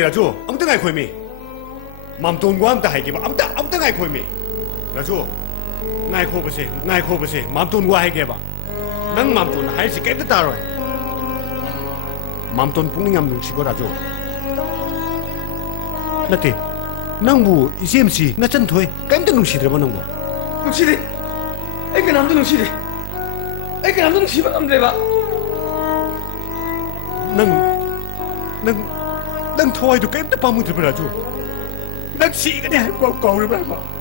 라주 아무튼 갈 거이미 맘돈과 아무튼 하이게봐 아무튼 갈 거이미 라주 나이 코버세 맘돈과 하이게봐 난 맘돈 하이시 깨끗 따로 맘돈 풍능함 눈치고 라주 나때 낭부 이셈시 나짠 토이 깜짝 눈치더봐 낭부 눈치리 애가 남도 눈치리 애가 남도 눈치봐 남대봐 난 토와이도 깜짝 밤무들 라주 난 시간에 한번 거울을 봐봐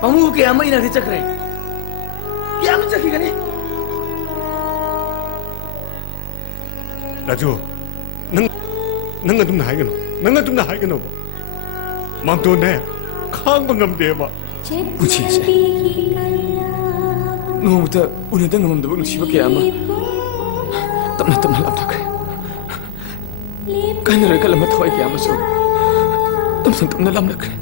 Pamuga kaya mo inari chakre kaya mo chaki gani 라주 nang atum na haigano mamtonne khangba ngamde ba Uchiese Nomuta unada ngamamdaba nungsiba kaya mo Tamna lamda kare Kainaray kalama thawai kaya mo so Tamna lamda kare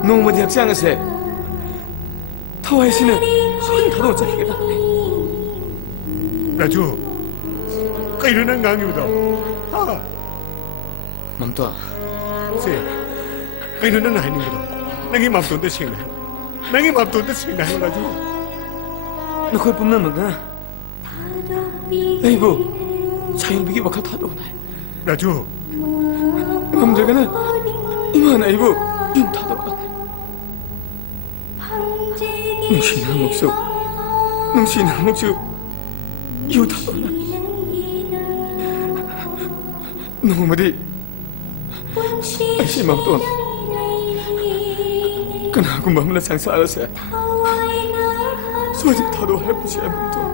Nomadi hakchang ase Thawai sina soin thadong chaki gana 라주 kaino nang ngangyudo ha Mamtoa se kaino nang hainingdo nangi mamtonde singna 라주 Nakoy pumnamag na Aibo Sayalbigi wakal thadong na 라주 Ngamdraga na Iman aibo Yun thadong na Nungsina mokso Yu thadong na Nomadi Aisi mamton Kana aku mamla sangsara sa Swadi thadong hai pusiya mamton